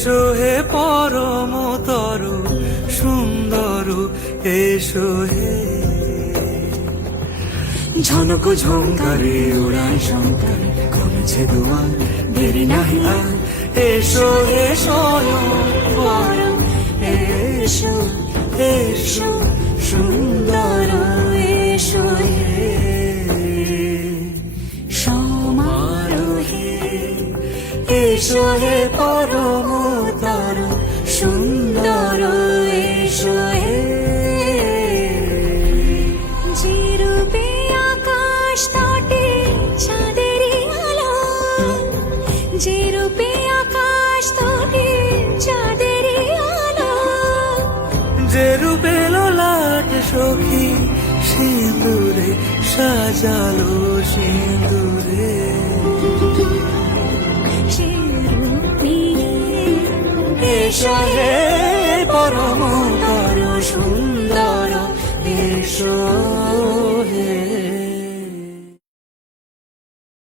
এসো হে পরম তরু সুন্দর, এসো হে। ঝনক ঝঙ্কারে উড়ায় শঙ্কারে কমেছে দুয়ার, দেরি নাহি আর। এসো হে স্বয়ং পরম, এসো এসো সুন্দর, এসো হে সমারোহে। এসো হে পরম তরু সুন্দর, এসো হে। যে রূপে আকাশ তটে চাঁদেরই আলো, যে রূপে আকাশ তটে চাঁদেরই আলো, যে রূপে ললাট সখী সিঁদুরে সাজালো সিঁদুরে। সে রূপে এসো হে পরম তরু সুন্দর, এসো হে।